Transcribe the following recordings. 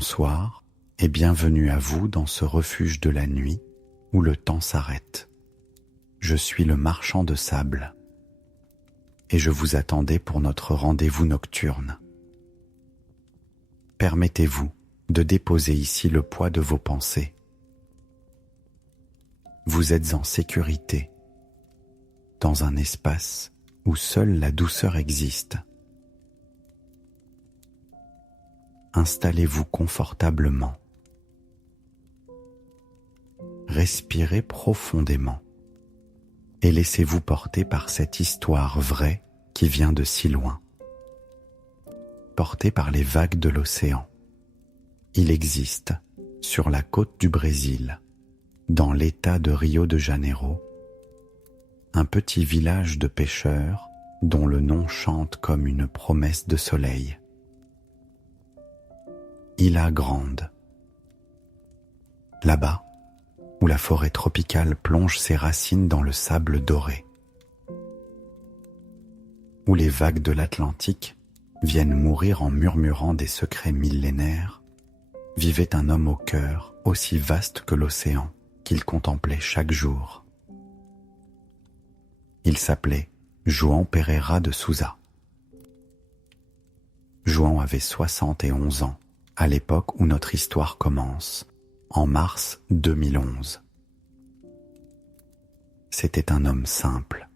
Bonsoir et bienvenue à vous dans ce refuge de la nuit où le temps s'arrête. Je suis le marchand de sable et je vous attendais pour notre rendez-vous nocturne. Permettez-vous de déposer ici le poids de vos pensées. Vous êtes en sécurité, dans un espace où seule la douceur existe. Installez-vous confortablement. Respirez profondément et laissez-vous porter par cette histoire vraie qui vient de si loin. Portée par les vagues de l'océan. Il existe, sur la côte du Brésil, dans l'état de Rio de Janeiro, un petit village de pêcheurs dont le nom chante comme une promesse de soleil. Ilha Grande. Là-bas, où la forêt tropicale plonge ses racines dans le sable doré, où les vagues de l'Atlantique viennent mourir en murmurant des secrets millénaires, vivait un homme au cœur aussi vaste que l'océan qu'il contemplait chaque jour. Il s'appelait João Pereira de Souza. João avait 71 ans à l'époque où notre histoire commence, en mars 2011. C'était un homme simple,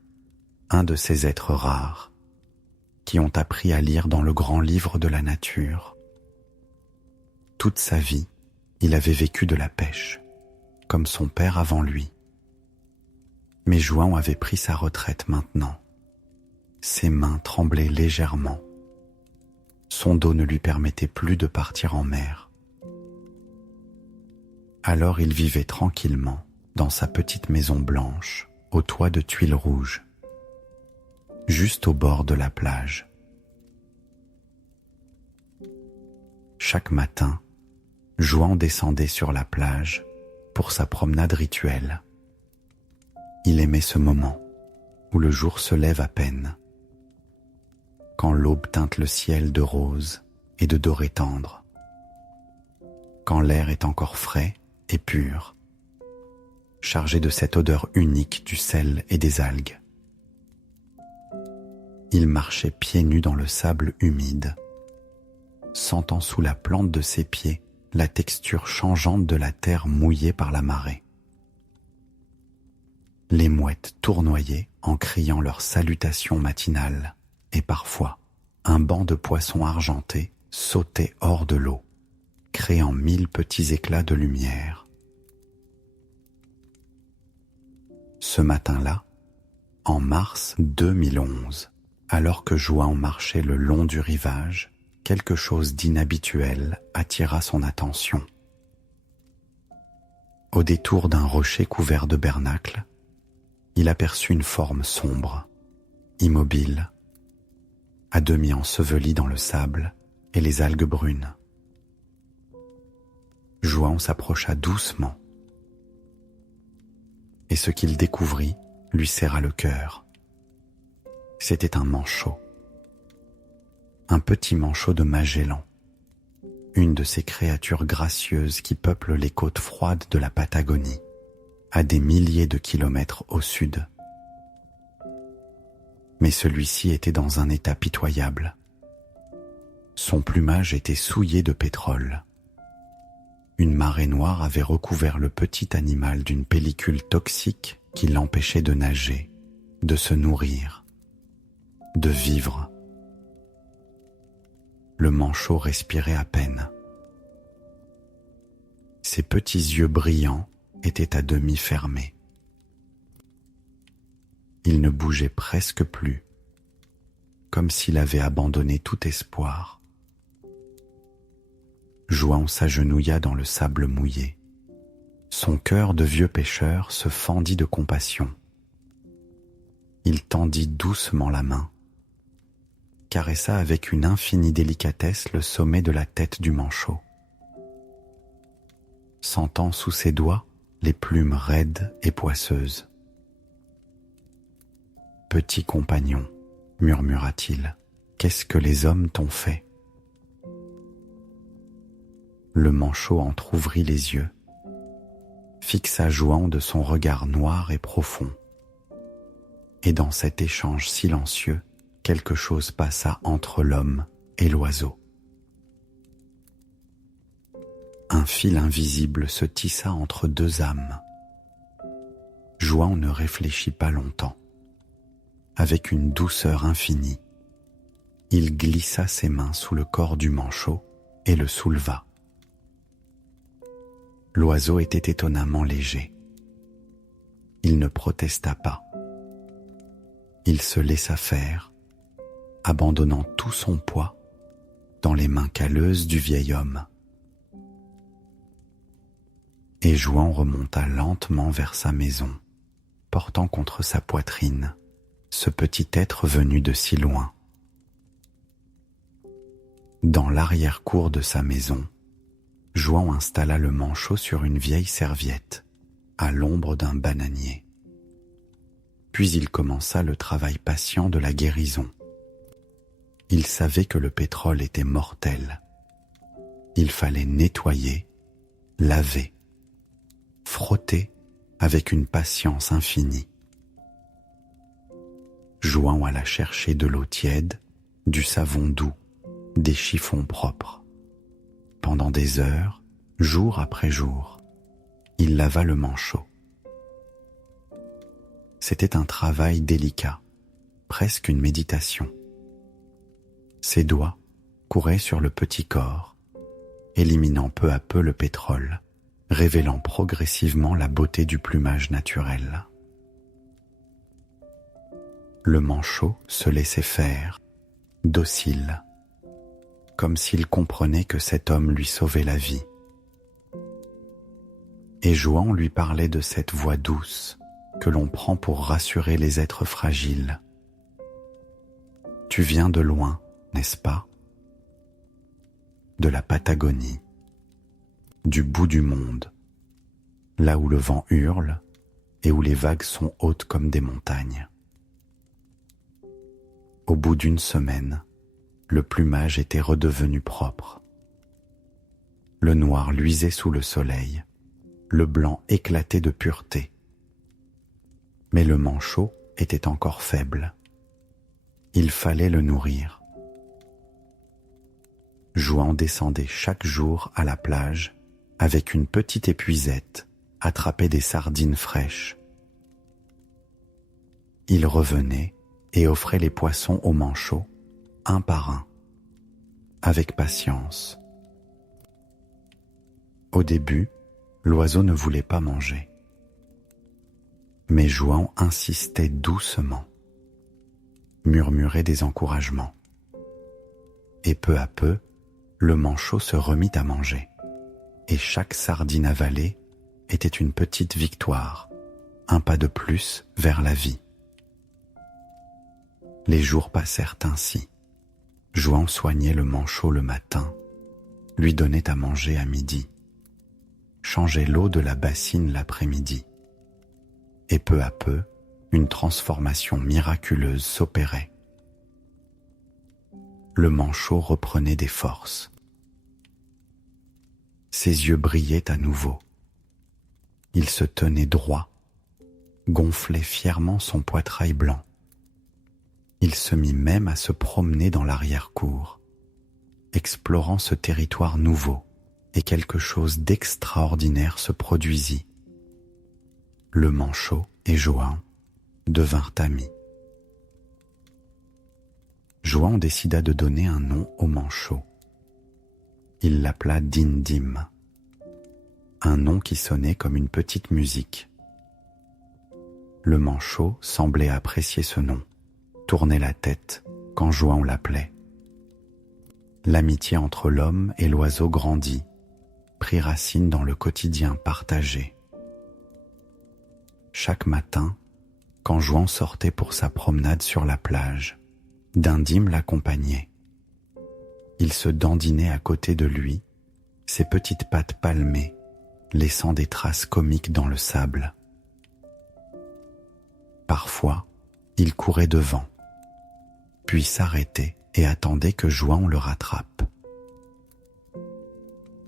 un de ces êtres rares qui ont appris à lire dans le grand livre de la nature. Toute sa vie, il avait vécu de la pêche, comme son père avant lui. Mais João avait pris sa retraite maintenant. Ses mains tremblaient légèrement. Son dos ne lui permettait plus de partir en mer. Alors il vivait tranquillement dans sa petite maison blanche, au toit de tuiles rouges, juste au bord de la plage. Chaque matin, João descendait sur la plage pour sa promenade rituelle. Il aimait ce moment où le jour se lève à peine, quand l'aube teinte le ciel de rose et de doré tendre, quand l'air est encore frais et pur, chargé de cette odeur unique du sel et des algues. Il marchait pieds nus dans le sable humide, sentant sous la plante de ses pieds la texture changeante de la terre mouillée par la marée. Les mouettes tournoyaient en criant leurs salutations matinales et parfois un banc de poissons argentés sautait hors de l'eau, créant 1000 petits éclats de lumière. Ce matin-là, en mars 2011, alors que João marchait le long du rivage, quelque chose d'inhabituel attira son attention. Au détour d'un rocher couvert de bernacles, il aperçut une forme sombre, immobile, à demi ensevelie dans le sable et les algues brunes. João s'approcha doucement, et ce qu'il découvrit lui serra le cœur. C'était un manchot. Un petit manchot de Magellan, une de ces créatures gracieuses qui peuplent les côtes froides de la Patagonie, à des milliers de kilomètres au sud. Mais celui-ci était dans un état pitoyable. Son plumage était souillé de pétrole. Une marée noire avait recouvert le petit animal d'une pellicule toxique qui l'empêchait de nager, de se nourrir, de vivre. Le manchot respirait à peine. Ses petits yeux brillants étaient à demi fermés. Il ne bougeait presque plus, comme s'il avait abandonné tout espoir. João s'agenouilla dans le sable mouillé. Son cœur de vieux pêcheur se fendit de compassion. Il tendit doucement la main, caressa avec une infinie délicatesse le sommet de la tête du manchot. Sentant sous ses doigts les plumes raides et poisseuses. « Petit compagnon, murmura-t-il, qu'est-ce que les hommes t'ont fait ?» Le manchot entr'ouvrit les yeux, fixa Jouan de son regard noir et profond. Et dans cet échange silencieux, quelque chose passa entre l'homme et l'oiseau. Un fil invisible se tissa entre deux âmes. Jouan ne réfléchit pas longtemps. Avec une douceur infinie, il glissa ses mains sous le corps du manchot et le souleva. L'oiseau était étonnamment léger. Il ne protesta pas. Il se laissa faire, abandonnant tout son poids dans les mains calleuses du vieil homme. Et Jouan remonta lentement vers sa maison, portant contre sa poitrine ce petit être venu de si loin. Dans l'arrière-cour de sa maison, Jouan installa le manchot sur une vieille serviette, à l'ombre d'un bananier. Puis il commença le travail patient de la guérison. Il savait que le pétrole était mortel. Il fallait nettoyer, laver, frotter avec une patience infinie. Jouan alla chercher de l'eau tiède, du savon doux, des chiffons propres. Pendant des heures, jour après jour, il lava le manchot. C'était un travail délicat, presque une méditation. Ses doigts couraient sur le petit corps, éliminant peu à peu le pétrole, révélant progressivement la beauté du plumage naturel. Le manchot se laissait faire, docile, comme s'il comprenait que cet homme lui sauvait la vie. Et Jouan lui parlait de cette voix douce que l'on prend pour rassurer les êtres fragiles. « Tu viens de loin, n'est-ce pas ? De la Patagonie, du bout du monde, là où le vent hurle et où les vagues sont hautes comme des montagnes. Au bout d'une semaine, le plumage était redevenu propre. Le noir luisait sous le soleil, le blanc éclatait de pureté. Mais le manchot était encore faible. Il fallait le nourrir. Jouan descendait chaque jour à la plage avec une petite épuisette, attraper des sardines fraîches. Il revenait et offrait les poissons au manchot, un par un, avec patience. Au début, l'oiseau ne voulait pas manger. Mais Jouan insistait doucement, murmurait des encouragements. Et peu à peu, le manchot se remit à manger. Et chaque sardine avalée était une petite victoire, un pas de plus vers la vie. Les jours passèrent ainsi. Jouan soignait le manchot le matin, lui donnait à manger à midi, changeait l'eau de la bassine l'après-midi. Et peu à peu, une transformation miraculeuse s'opérait. Le manchot reprenait des forces. Ses yeux brillaient à nouveau. Il se tenait droit, gonflait fièrement son poitrail blanc. Il se mit même à se promener dans l'arrière-cour, explorant ce territoire nouveau, et quelque chose d'extraordinaire se produisit. Le manchot et Jouan devinrent amis. Jouan décida de donner un nom au manchot. Il l'appela Dindim, un nom qui sonnait comme une petite musique. Le manchot semblait apprécier ce nom, tournait la tête quand Jouan l'appelait. L'amitié entre l'homme et l'oiseau grandit, prit racine dans le quotidien partagé. Chaque matin, quand Jouan sortait pour sa promenade sur la plage, Dindim l'accompagnait. Il se dandinait à côté de lui, ses petites pattes palmées, laissant des traces comiques dans le sable. Parfois, il courait devant, puis s'arrêtait et attendait que Jouan le rattrape.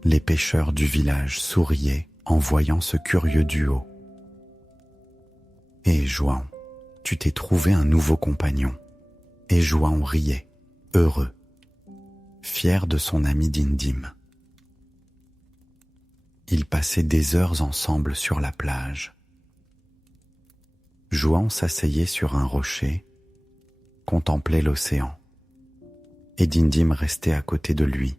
Les pêcheurs du village souriaient en voyant ce curieux duo. « Et João, tu t'es trouvé un nouveau compagnon. » Et João riait, heureux, fier de son ami Dindim. Ils passaient des heures ensemble sur la plage. João s'asseyait sur un rocher, contemplait l'océan, et Dindim restait à côté de lui,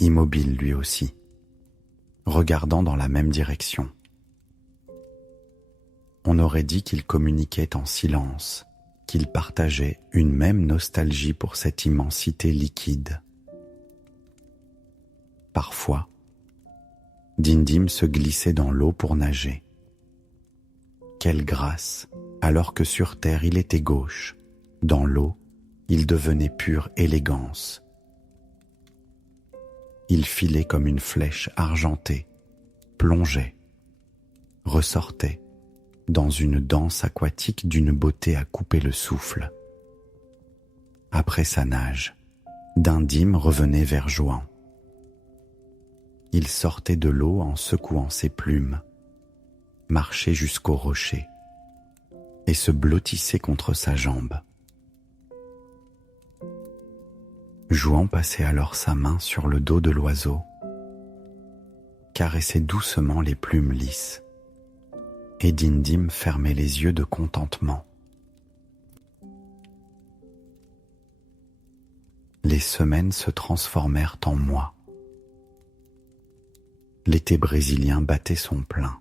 immobile lui aussi, regardant dans la même direction. On aurait dit qu'ils communiquaient en silence, qu'ils partageaient une même nostalgie pour cette immensité liquide. Parfois, Dindim se glissait dans l'eau pour nager. Quelle grâce, alors que sur terre il était gauche, dans l'eau, il devenait pure élégance. Il filait comme une flèche argentée, plongeait, ressortait, dans une danse aquatique d'une beauté à couper le souffle. Après sa nage, Dindim revenait vers João. Il sortait de l'eau en secouant ses plumes, marchait jusqu'au rocher et se blottissait contre sa jambe. João passait alors sa main sur le dos de l'oiseau, caressait doucement les plumes lisses, et Dindim fermait les yeux de contentement. Les semaines se transformèrent en mois. L'été brésilien battait son plein.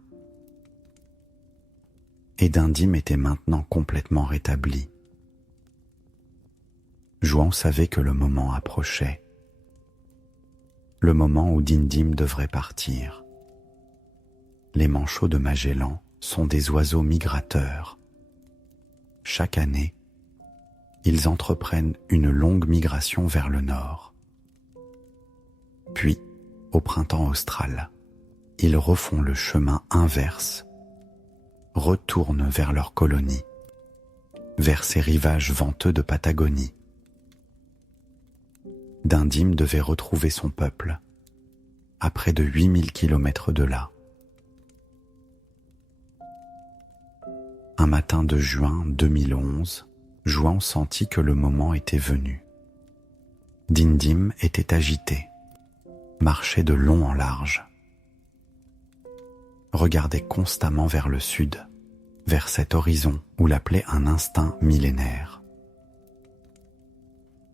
Et Dindim était maintenant complètement rétabli. João savait que le moment approchait. Le moment où Dindim devrait partir. Les manchots de Magellan sont des oiseaux migrateurs. Chaque année, ils entreprennent une longue migration vers le nord. Puis, au printemps austral, ils refont le chemin inverse, retournent vers leur colonie, vers ces rivages venteux de Patagonie. Dindim devait retrouver son peuple, à près de 8000 kilomètres de là. Un matin de juin 2011, João sentit que le moment était venu. Dindim était agité, marchait de long en large, regardait constamment vers le sud, vers cet horizon où l'appelait un instinct millénaire.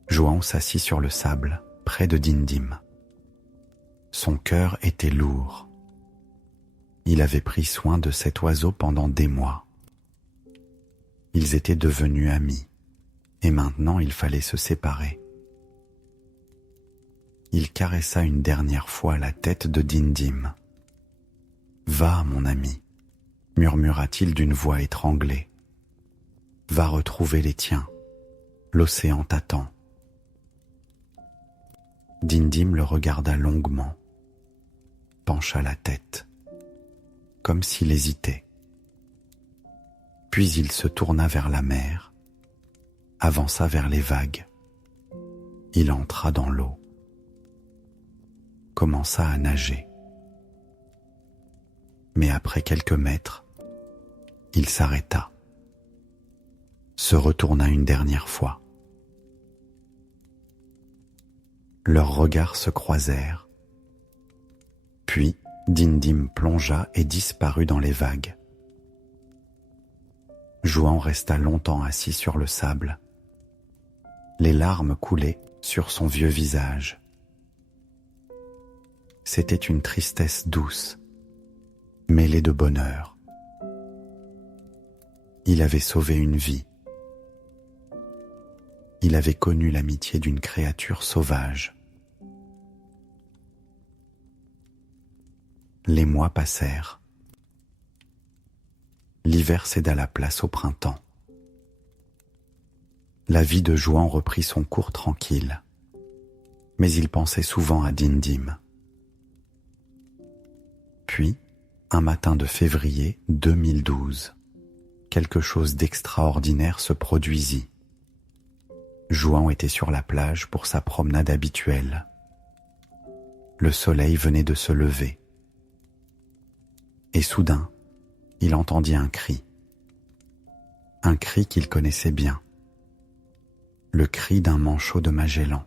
João s'assit sur le sable, près de Dindim. Son cœur était lourd. Il avait pris soin de cet oiseau pendant des mois. Ils étaient devenus amis, et maintenant il fallait se séparer. Il caressa une dernière fois la tête de Dindim. « Va, mon ami » murmura-t-il d'une voix étranglée. « Va retrouver les tiens. L'océan t'attend. » Dindim le regarda longuement, pencha la tête, comme s'il hésitait. Puis il se tourna vers la mer, avança vers les vagues. Il entra dans l'eau, commença à nager. Mais après quelques mètres, il s'arrêta, se retourna une dernière fois. Leurs regards se croisèrent. Puis Dindim plongea et disparut dans les vagues. João resta longtemps assis sur le sable. Les larmes coulaient sur son vieux visage. C'était une tristesse douce, mêlée de bonheur. Il avait sauvé une vie. Il avait connu l'amitié d'une créature sauvage. Les mois passèrent. L'hiver céda la place au printemps. La vie de João reprit son cours tranquille, mais il pensait souvent à Dindim. Puis, un matin de février 2012, quelque chose d'extraordinaire se produisit. João était sur la plage pour sa promenade habituelle. le soleil venait de se lever. Et soudain, il entendit un cri qu'il connaissait bien, le cri d'un manchot de Magellan.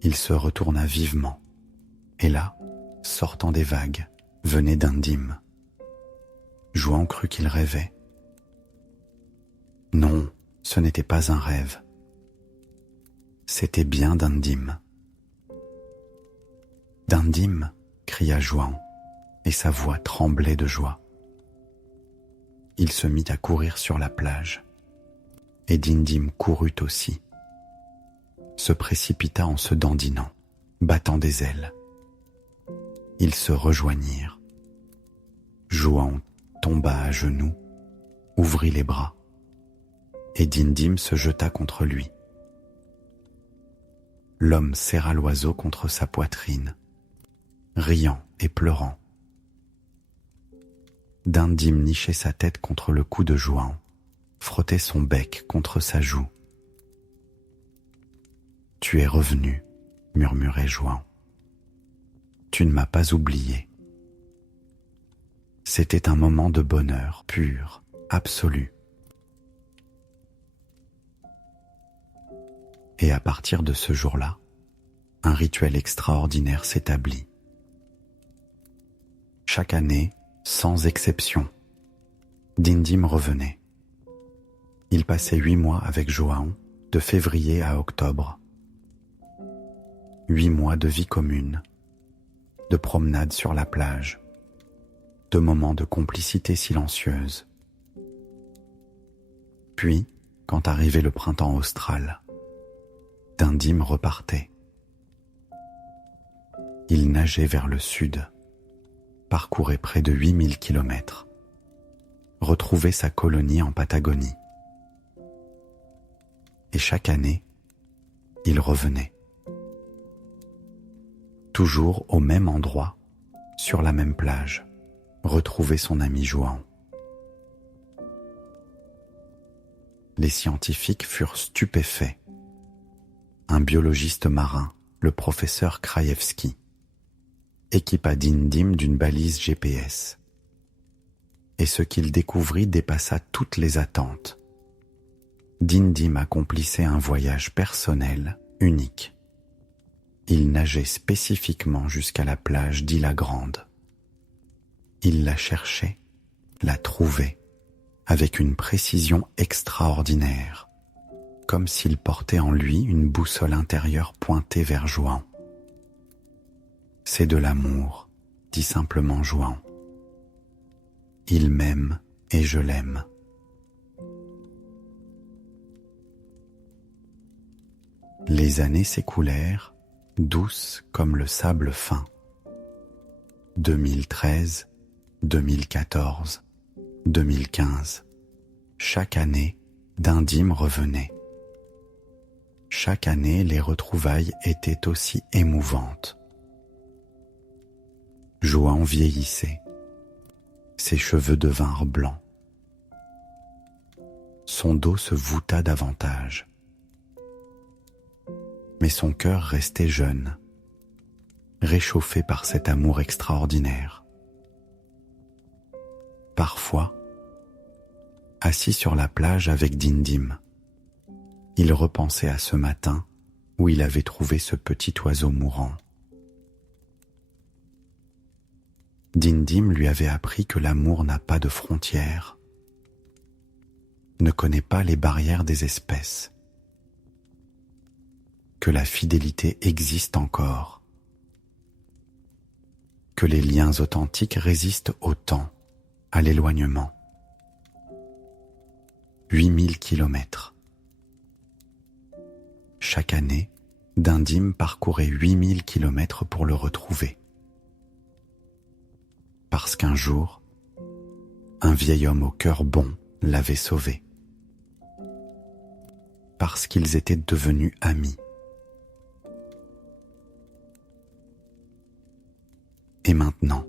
Il se retourna vivement, et là, sortant des vagues, venait d'Indim. Jouan crut qu'il rêvait. Non, ce n'était pas un rêve. C'était bien d'Indim. D'Indim, cria Jouan, et sa voix tremblait de joie. Il se mit à courir sur la plage, et Dindim courut aussi, se précipita en se dandinant, battant des ailes. Ils se rejoignirent. Jouan tomba à genoux, ouvrit les bras, et Dindim se jeta contre lui. L'homme serra l'oiseau contre sa poitrine, riant et pleurant. Dindim nichait sa tête contre le cou de Jouan, frottait son bec contre sa joue. « Tu es revenu, » murmurait Jouan. « Tu ne m'as pas oublié. » C'était un moment de bonheur pur, absolu. Et à partir de ce jour-là, un rituel extraordinaire s'établit. Chaque année, sans exception, Dindim revenait. Il passait 8 mois avec Jouan, de février à octobre. 8 mois de vie commune, de promenades sur la plage, de moments de complicité silencieuse. Puis, quand arrivait le printemps austral, Dindim repartait. Il nageait vers le sud, parcourait près de 8000 kilomètres, retrouvait sa colonie en Patagonie. Et chaque année, il revenait. Toujours au même endroit, sur la même plage, retrouver son ami Jouan. Les scientifiques furent stupéfaits. Un biologiste marin, le professeur Krajewski, équipa Dindim d'une balise GPS. Et ce qu'il découvrit dépassa toutes les attentes. Dindim accomplissait un voyage personnel unique. Il nageait spécifiquement jusqu'à la plage d'Isla Grande. Il la cherchait, la trouvait, avec une précision extraordinaire, comme s'il portait en lui une boussole intérieure pointée vers Jouan. « C'est de l'amour, » dit simplement Jouan. « Il m'aime et je l'aime. » Les années s'écoulèrent, douces comme le sable fin. 2013, 2014, 2015. Chaque année, Dindim revenait. Chaque année, les retrouvailles étaient aussi émouvantes. Jouan vieillissait. Ses cheveux devinrent blancs. Son dos se voûta davantage. Mais son cœur restait jeune, réchauffé par cet amour extraordinaire. Parfois, assis sur la plage avec Dindim, il repensait à ce matin où il avait trouvé ce petit oiseau mourant. Dindim lui avait appris que l'amour n'a pas de frontières, ne connaît pas les barrières des espèces, que la fidélité existe encore, que les liens authentiques résistent au temps, à l'éloignement. 8000 kilomètres. Chaque année, Dindim parcourait 8000 kilomètres pour le retrouver. Parce qu'un jour, un vieil homme au cœur bon l'avait sauvé. Parce qu'ils étaient devenus amis. Et maintenant,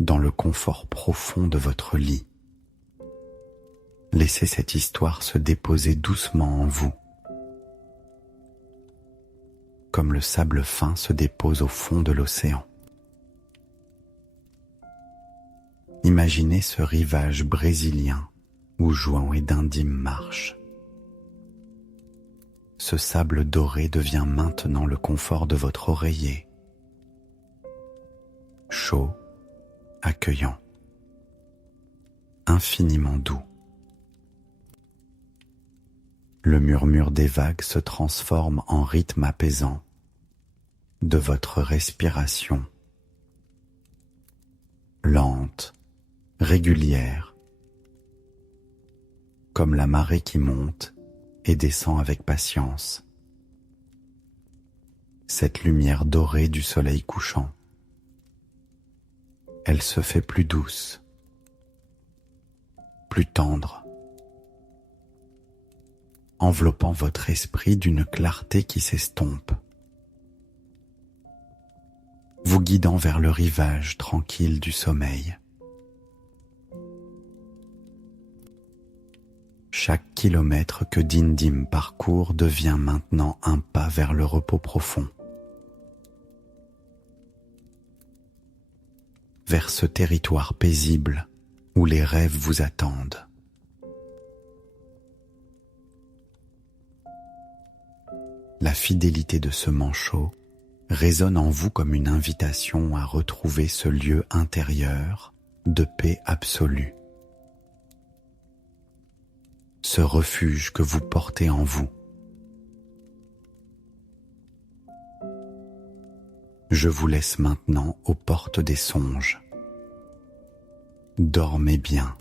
dans le confort profond de votre lit, laissez cette histoire se déposer doucement en vous. comme le sable fin se dépose au fond de l'océan. Imaginez ce rivage brésilien où João et Dindim marchent. Ce sable doré devient maintenant le confort de votre oreiller. Chaud, accueillant, infiniment doux. Le murmure des vagues se transforme en rythme apaisant de votre respiration, lente, régulière, comme la marée qui monte et descend avec patience. Cette lumière dorée du soleil couchant, elle se fait plus douce, plus tendre, enveloppant votre esprit d'une clarté qui s'estompe, vous guidant vers le rivage tranquille du sommeil. Chaque kilomètre que Dindim parcourt devient maintenant un pas vers le repos profond, vers ce territoire paisible où les rêves vous attendent. La fidélité de ce manchot résonne en vous comme une invitation à retrouver ce lieu intérieur de paix absolue. Ce refuge que vous portez en vous. Je vous laisse maintenant aux portes des songes. Dormez bien.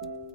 Thank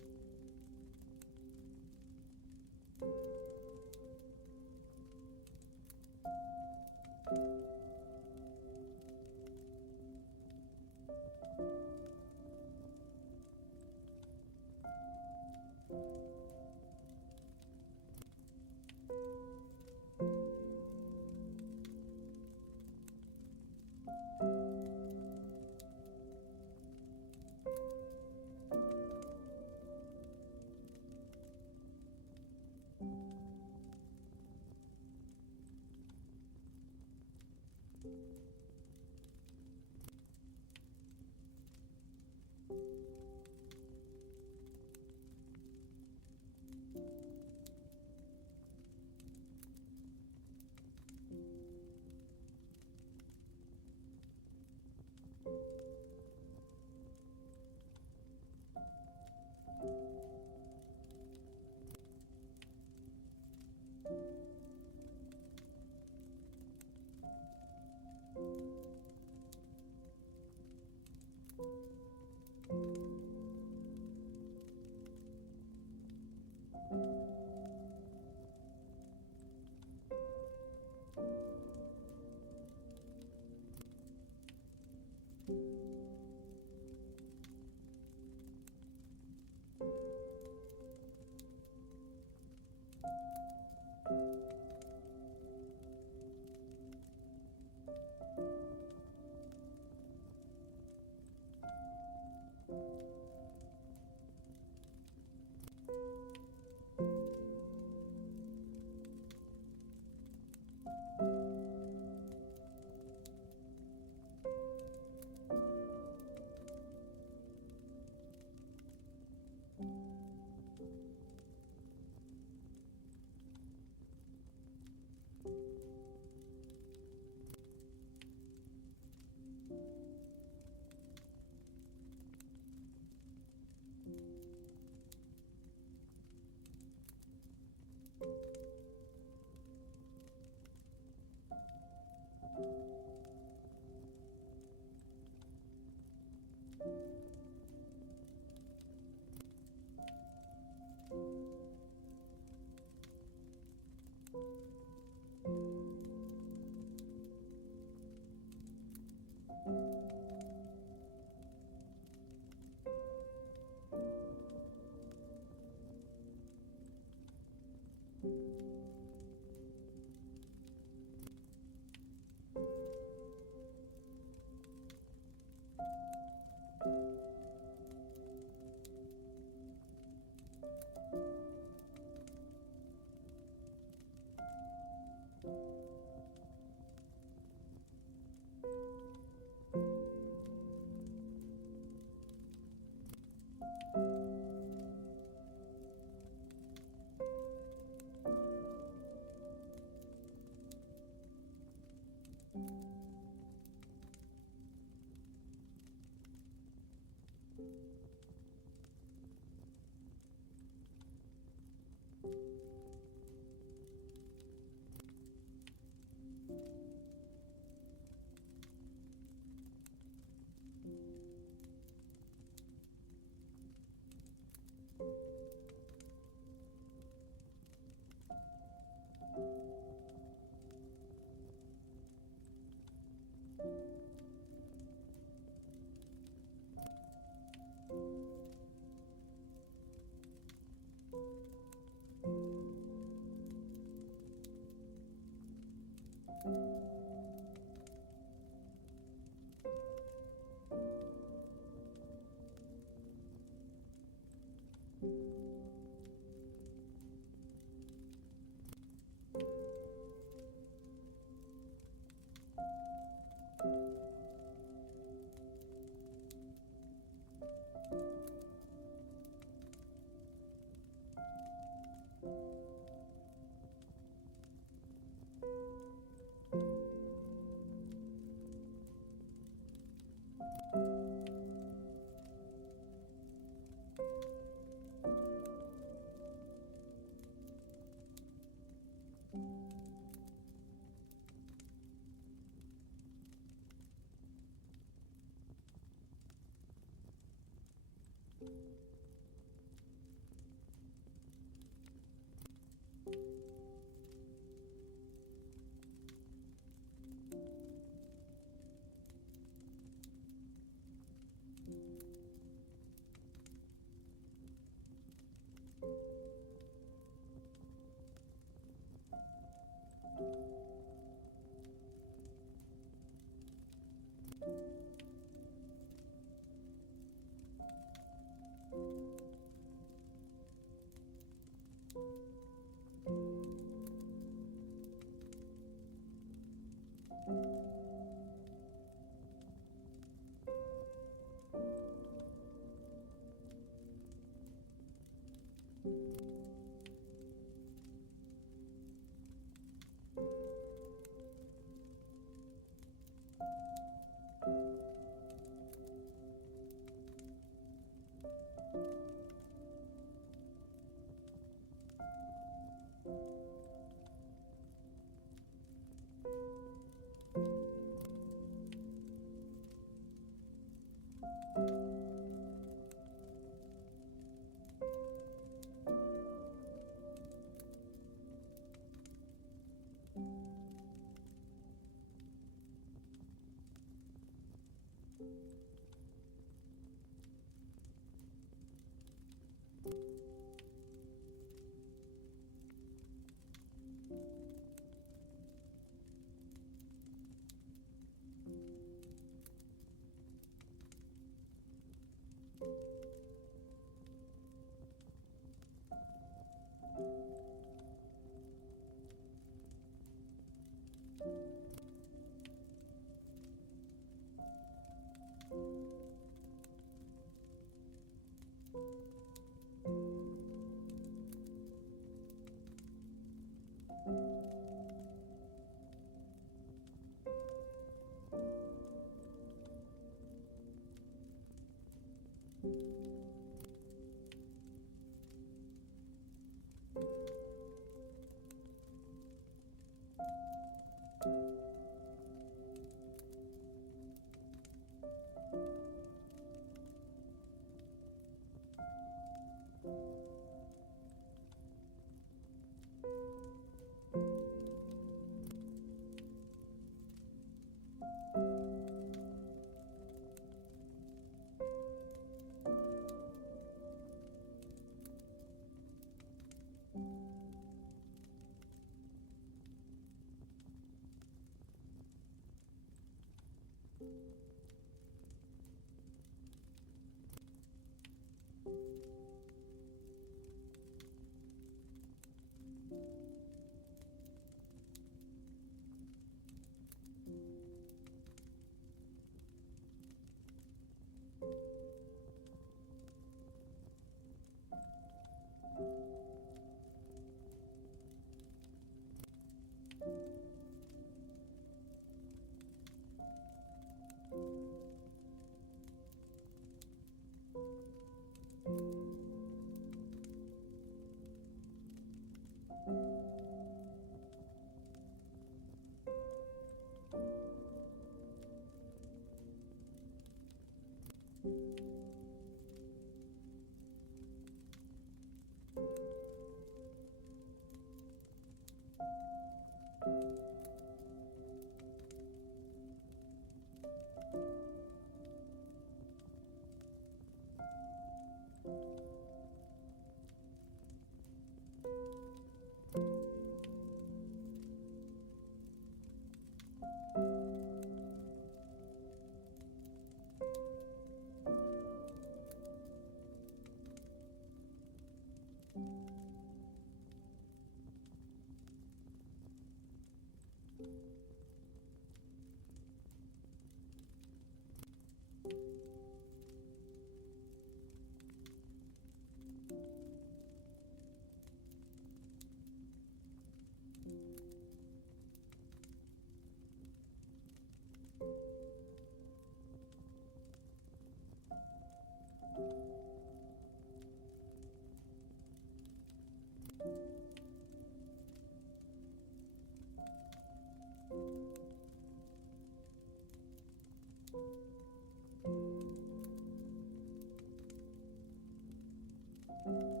Thank you.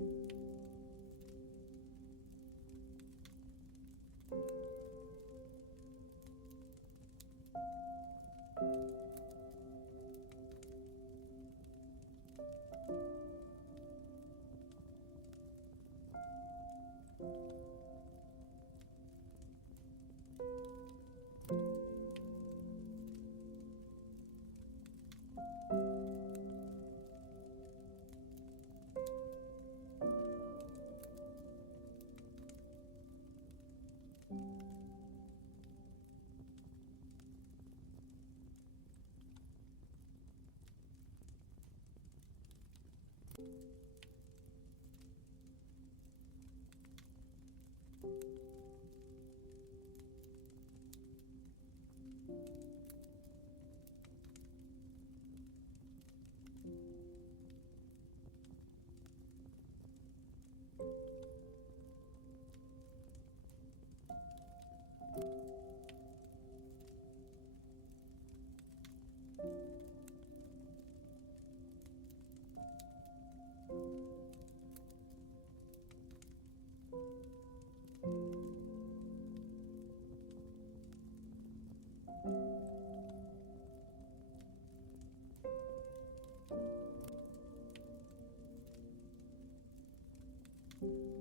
Thank you.